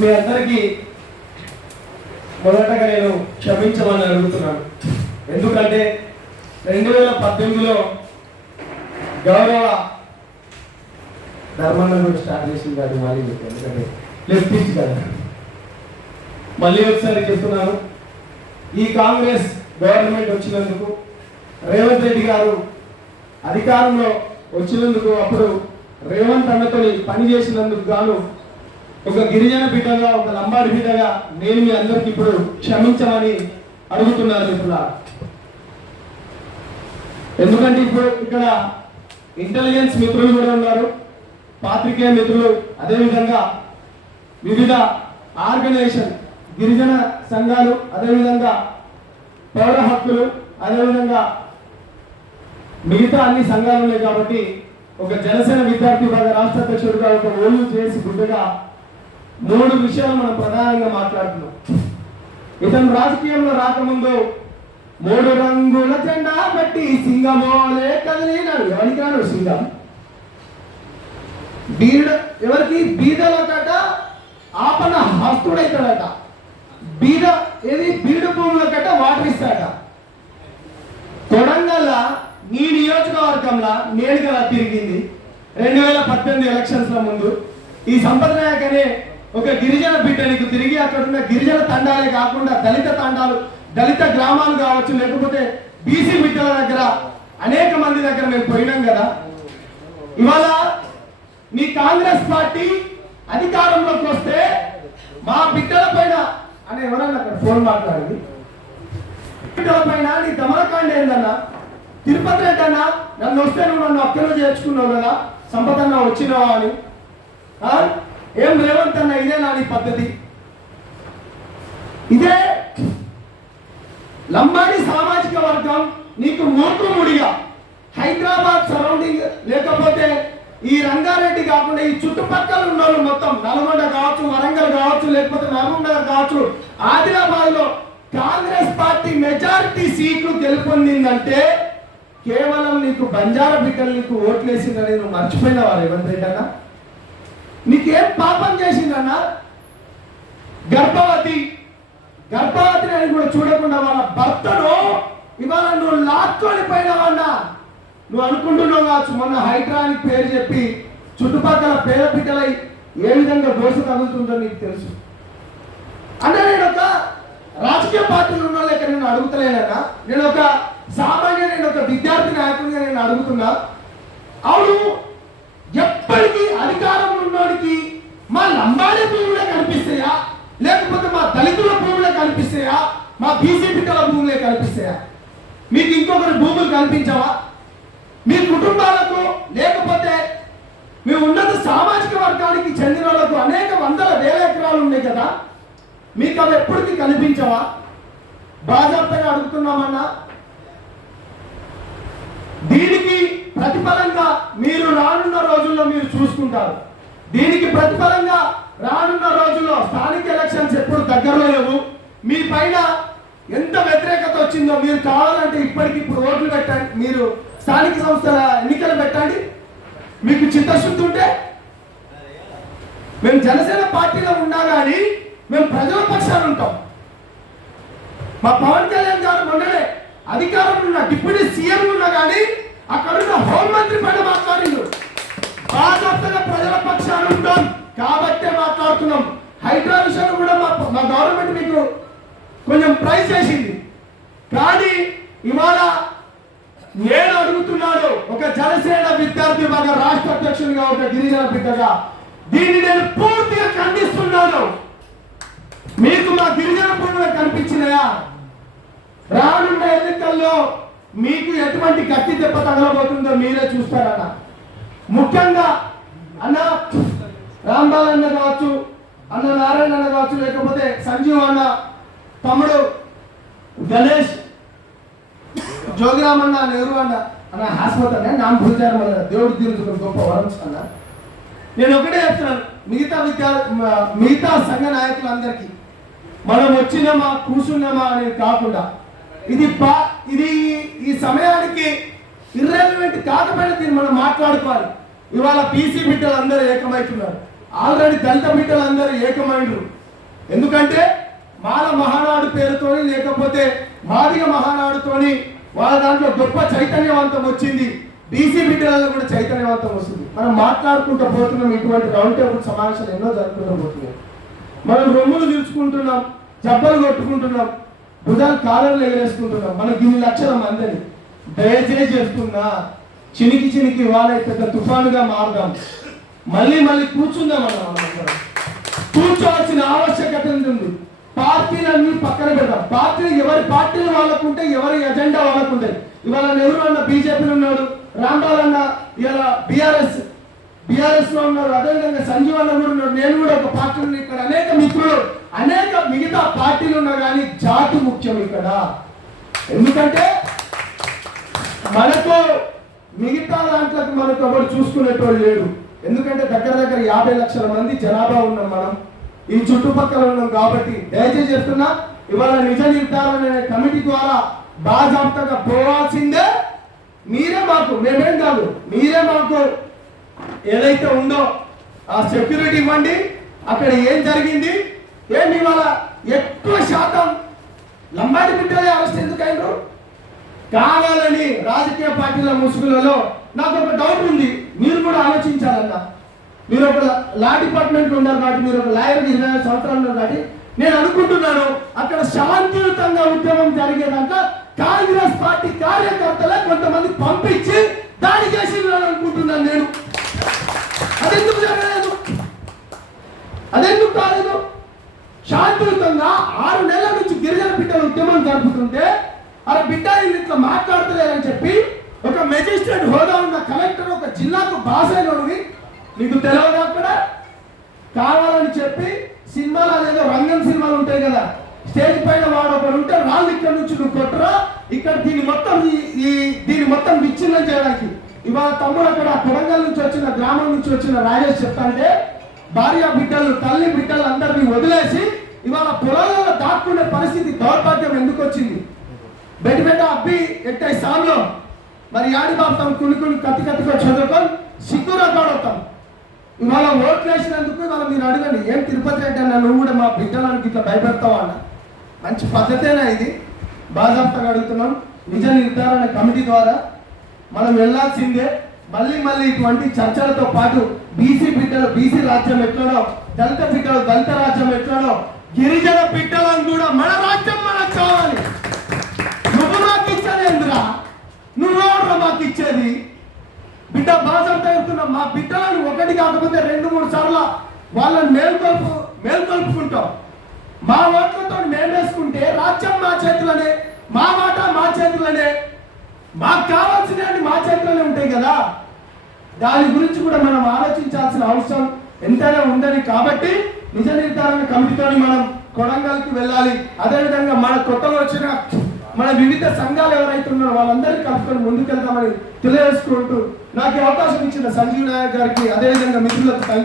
మీ అందరికీ మొదటగా నేను క్షమించమని అడుగుతున్నాను. ఎందుకంటే 2018లో గౌరవ ధర్మాన్ని కూడా స్టార్ట్ చేసింది అది మళ్ళీ ఎందుకంటే లెఫ్టిస్ట్ కదా. మళ్ళీ ఒకసారి చెప్తున్నాను, ఈ కాంగ్రెస్ గవర్నమెంట్ వచ్చినందుకు, రేవంత్ రెడ్డి గారు అధికారంలో వచ్చినందుకు, అప్పుడు రేవంత్ అన్నతో పని చేసినందుకు గాను ఒక గిరిజన బిడ్డగా, ఒక లంబాడి బిడ్డగా నేను మీ అందరికి ఇప్పుడు క్షమించమని అడుగుతున్నాను మిత్రులారా. ఎందుకంటే ఇప్పుడు ఇక్కడ ఇంటెలిజెన్స్ మిత్రులు కూడా ఉన్నారు, పాత్రికేయ మిత్రులు, అదేవిధంగా వివిధ ఆర్గనైజేషన్ గిరిజన సంఘాలు, అదేవిధంగా పౌర హక్కులు, అదేవిధంగా మిగతా అన్ని సంఘాలు ఉన్నాయి. కాబట్టి ఒక జనసేన విద్యార్థి విభాగ రాష్ట్ర అధ్యక్షుడిగా, ఒక ఓళ్ళు చేసి గుడ్డగా 3 విషయాలు మనం ప్రధానంగా మాట్లాడుతున్నాం. ఇతను రాజకీయంలో రాకముందు 3 రంగుల జెండా బట్టి సింగమోలే కదిలినాడు. ఎవరికి రాడు సింగం? ఎవరికి? బీదలకట ఆపన హస్తుడైతాడట. బీడు భూములకట వాటర్ ఇస్తాట. కొడంగల్ నీ నియోజకవర్గంలో నేను కదా తిరిగింది 2018 ఎలక్షన్స్ లో ముందు. ఈ సంపద నాయక్ అనే ఒక గిరిజన బిడ్డనికి తిరిగి అక్కడ ఉన్న గిరిజన తండాలే కాకుండా దళిత తండాలు, దళిత గ్రామాలు కావచ్చు, లేకపోతే బీసీ బిడ్డల దగ్గర అనేక మంది దగ్గర మేము పోయినాం కదా. ఇవాళ మీ కాంగ్రెస్ పార్టీ అధికారంలోకి వస్తే మా బిడ్డల పైన అని ఎవరన్నా అక్కడ ఫోన్ మాట్లాడింది, బిడ్డల పైన నీ దమనకాండ ఏందన్నా? తిరుపతి రెడ్డి అన్న నన్ను వస్తే నువ్వు నన్ను అక్కలో చేర్చుకున్నావు కదా, సంపదన్న వచ్చినావా అని. ఏం రేవంత్ అన్న ఇదే నా నీ పద్ధతి? ఇదే లంబాడి సామాజిక వర్గం నీకు మూకుముడిగా హైదరాబాద్ సరౌండింగ్, లేకపోతే ఈ రంగారెడ్డి కాకుండా ఈ చుట్టుపక్కల ఉన్న వాళ్ళు మొత్తం నల్గొండ కావచ్చు, వరంగల్ కావచ్చు, లేకపోతే మహబూబ్నగర్ కావచ్చు, ఆదిలాబాద్ లో కాంగ్రెస్ పార్టీ మెజారిటీ సీట్లు గెలుపొందిందంటే కేవలం నీకు బంజారా బిడ్డలు నీకు ఓట్లేసిందని నువ్వు మర్చిపోయినావా రేవంత్ రెడ్డి అన్న? నీకేం పాపం చేసిందన్నా? గర్భవతిని అని కూడా చూడకుండా వాళ్ళ భర్తను ఇవాళ నువ్వు లాక్కొని పోయినావన్నా. నువ్వు అనుకుంటున్నావు కావచ్చు మొన్న హైడ్రానికి పేరు చెప్పి చుట్టుపక్కల పేద బిడ్డలై ఏ విధంగా దోష తగులుతుందో నీకు తెలుసు. అంటే నేను ఒక రాజకీయ పార్టీలు ఉన్న లేక నేను అడుగుతలేనన్నా, నేను ఒక నేను ఒక విద్యార్థి నాయకుడిగా నేను అడుగుతున్నా. అవును, ఎప్పటికీ అధికారం ఉన్నోడికి మా లంబాడి భూములే కనిపిస్తాయా, లేకపోతే మా దళితుల భూములే కనిపిస్తాయా, మా బీసీ బిడ్డల భూములే కనిపిస్తాయా? మీకు ఇంకొకరి భూములు కనిపించవా? మీ కుటుంబాలకు, లేకపోతే మీ ఉన్నత సామాజిక వర్గానికి చెందిన వాళ్ళకు అనేక వందల వేల ఎకరాలు ఉన్నాయి కదా, మీకు అవి ఎప్పటికీ కనిపించవా? బాధ్యతగా అడుగుతున్నామన్నా. దీనికి ప్రతిఫలంగా మీరు రానున్న రోజుల్లో మీరు చూసుకుంటారు. దీనికి ప్రతిఫలంగా రానున్న రోజుల్లో స్థానిక ఎలక్షన్స్ ఎప్పుడు దగ్గరలో లేవు. మీ పైన ఎంత వ్యతిరేకత వచ్చిందో మీరు కావాలంటే ఇప్పటికిప్పుడు ఓట్లు పెట్టండి, మీరు స్థానిక సంస్థల ఎన్నికలు పెట్టండి. మీకు చిత్తశుద్ధి ఉంటే మేము జనసేన పార్టీలో ఉన్నా కానీ మేము ప్రజల పక్షాన ఉంటాం. మా పవన్ కళ్యాణ్ గారు మొన్ననే అధికారంలో ఉన్న డిప్యూటీ సీఎం ఉన్నా కానీ అక్కడున్న హోంమంత్రి పైన మాట్లాడిండు. బాధ్యతగా ప్రజల పక్షాన ఉంటాం కాబట్టే మాట్లాడుతున్నాం. హైడ్రా విషయంలో కూడా మా గవర్నమెంట్ మీకు కొంచెం ప్రైజ్ చేసింది. కానీ ఇవాళ నేను అడుగుతున్నాను, ఒక జనసేన విద్యార్థి విభాగ రాష్ట్ర అధ్యక్షునిగా, ఒక గిరిజన బిడ్డగా దీన్ని నేను పూర్తిగా ఖండిస్తున్నాను. మీకు మా గిరిజన భూములు కనిపించినాయా? రానున్న ఎన్నికల్లో మీకు ఎటువంటి గట్టి దెబ్బ తగలబోతుందో మీరే చూస్తారన్న. ముఖ్యంగా అన్న రాంబాల్ అన్న కావచ్చు, అన్న నారాయణ అన్న కావచ్చు, లేకపోతే సంజీవ్ అన్న, తమ్ముడు గణేష్, జోగిరామ్ అన్న, నెహ్రూ అన్న, అన్న హాస్పిటల్ నాన్న పూజారం అన్న, దేవుడు తీరుతున్న గొప్ప వరం అన్న. నేను ఒకటే చెప్తున్నాను, మిగతా సంఘ నాయకులందరికీ మనం వచ్చినామా కూర్చున్నామా అనేది కాకుండా ఇది ఈ సమయానికి ఇర్రెలవెంట్ కాకపోయినా దీన్ని మనం మాట్లాడుకోవాలి. ఇవాళ బీసీ బిడ్డలు అందరూ ఏకమవుతున్నారు. ఆల్రెడీ దళిత బిడ్డలందరూ ఏకమైనరు. ఎందుకంటే మాల మహానాడు పేరుతోని లేకపోతే మాదిగ మహానాడుతోని వాళ్ళ దాంట్లో గొప్ప చైతన్యవంతం వచ్చింది. బీసీ బిడ్డలలో కూడా చైతన్యవంతం వస్తుంది. మనం మాట్లాడుకుంటూ పోతున్నాం. ఇటువంటి రౌండ్ టేబుల్ సమావేశాలు ఎన్నో జరుపుకుంటూ పోతున్నాం. మనం రొమ్ములు తీర్చుకుంటున్నాం, జబ్బలు కొట్టుకుంటున్నాం, భుజాలు కాలర్లు ఎగరేసుకుంటున్నాం. మనకి ఇన్ని లక్షల మందిని దయచేసి చేస్తున్నా చినికి చినికి వాళ్ళ పెద్ద తుఫానుగా మారుదాం. మళ్ళీ కూర్చుందాం మనం. కూర్చోవాల్సిన ఆవశ్యకత ఉంది. పార్టీలన్నీ పక్కన పెడదాం. పార్టీలు ఎవరి పార్టీలు వాళ్ళకుంటే, ఎవరి ఎజెండా వాళ్ళకుంటాయి. ఇవాళ నెహ్రూ అన్న బీజేపీలో ఉన్నాడు, రాంబాల్ అన్న ఇలా బీఆర్ఎస్ లో ఉన్నారు, అదేవిధంగా సంజీవ్ అన్న కూడా ఉన్నాడు. నేను కూడా ఒక పార్టీలో, ఇక్కడ అనేక మిత్రులు, అనేక మిగతా పార్టీలు ఉన్నా కానీ జాతి ముఖ్యం ఇక్కడ. ఎందుకంటే మనకు మిగతా దాంట్లోకి మనకు ఎవరు చూసుకునేటోళ్ళు లేడు. ఎందుకంటే దగ్గర 50 లక్షల మంది జనాభా ఉన్నాం మనం, ఈ చుట్టుపక్కల ఉన్నాం. కాబట్టి దయచేసి చెప్తున్నా, ఇవాళ నిజ నిర్ధారణ కమిటీ ద్వారా బాజాప్తగా పోవాల్సిందే. మీరే మాకు, మేమేం కాదు, మీరే మాకు ఏదైతే ఉందో ఆ సెక్యూరిటీ ఇవ్వండి. అక్కడ ఏం జరిగింది, ఏమి ఇవాళ ఎక్కువ శాతం లంబాడి బిడ్డలే అరెస్ట్ ఎందుకైనా కావాలని రాజకీయ పార్టీల ముసుగులలో. నాకు ఒక డౌట్ ఉంది, మీరు కూడా ఆలోచించాలన్నా. మీరు ఒక లా డిపార్ట్మెంట్ లో ఉన్నారు కాబట్టి, మీరు ఒక లాయర్ 25 సంవత్సరాలు ఉన్నారు కాబట్టి నేను అనుకుంటున్నాను అక్కడ శాంతియుతంగా ఉద్యమం జరిగేదాకా కాంగ్రెస్ పార్టీ కార్యకర్తలే కొంతమంది పంపించి దాడి చేసి అనుకుంటున్నాను నేను. అదెందుకు జరగలేదు, అదెందుకు కాలేదు? శాంతియుతంగా 6 నెలల నుంచి గిరిజన బిడ్డల ఉద్యమం జరుపుతుంటే అరే బిడ్డ ఇట్లా మాట్లాడతలేదని చెప్పి ఒక మెజిస్ట్రేట్ హోదా ఉన్న కలెక్టర్ ఒక జిల్లాకు బాసైనోడివి నీకు తెలియదు అక్కడ కావాలని చెప్పి సినిమాలు అదేదో రంగం సినిమాలు ఉంటాయి కదా, స్టేజ్ పైన వాడు ఒకడు ఉంటే రాళ్ళు ఇక్కడ నుంచి నువ్వు కొట్టరా, ఇక్కడ దీన్ని మొత్తం విచ్ఛిన్నం చేయడానికి. ఇవాళ తమ్ముడు అక్కడ కొడంగల్ నుంచి వచ్చిన, గ్రామం నుంచి వచ్చిన రాజేష్ చెప్తాంటే భార్య బిడ్డలు, తల్లి బిడ్డలు అందరినీ వదిలేసి ఇవాళ పొలాలలో దాక్కునే పరిస్థితి, దౌర్భాగ్యం ఎందుకు వచ్చింది? బెట్ట అబ్బి ఎట్టై సాంలో మరి యాడి బాపుతాం, కొన్ని కత్తిగా చదువుకొని సిగ్గురా కాడవుతాం. ఇవాళ ఓట్లు వేసినందుకు ఇవాళ మీరు అడగండి, ఏం తిరుపతి రెడ్డి అన్న నువ్వు కూడా మా బిడ్డలానికి ఇట్లా భయపెడతావా అన్న. మంచి పద్ధతేనా ఇది? బాజాప్తగా అడుగుతున్నాం. నిజ నిర్ధారణ కమిటీ ద్వారా మనం వెళ్ళాల్సిందే. మళ్ళీ ఇటువంటి చర్చలతో పాటు బీసీ బిడ్డలు బీసీ రాజ్యం ఎట్లనో, దళిత బిడ్డలు దళిత రాజ్యం ఎట్లనో, గిరిజన బిడ్డలను కూడా మన రాజ్యం మనకు కావాలి. నువ్వు మాకు ఇచ్చేది ఎందురా, నువ్వు మాకు ఇచ్చేది? బిడ్డ బాజాప్తా చెప్తున్నాం, మా బిడ్డలను ఒకటి కాకపోతే 2-3 సార్లు వాళ్ళని మేల్కొల్పుకుంటాం. మా ఓట్లతో మేము వేసుకుంటే రాజ్యం మా చేతులనే, మా మాట మా చేతులనే, మాకు కావాల్సినవి మా చేతుల్లోనే ఉంటాయి కదా. దాని గురించి కూడా మనం ఆలోచించాల్సిన అవసరం ఎంతైనా ఉందని. కాబట్టి నిజ నిర్ధారణ కమిటీతో మనం కొడంగల్కి వెళ్ళాలి. అదేవిధంగా మన కొత్తగా వచ్చిన మన వివిధ సంఘాలు ఎవరైతే ఉన్నారో వాళ్ళందరినీ కలుపుకొని ముందుకెళ్తామని తెలియజేసుకుంటూ నాకు అవకాశం ఇచ్చిన సంజీవ్ నాయక్ గారికి, అదేవిధంగా మిత్రులకు థ్యాంక్ యూ.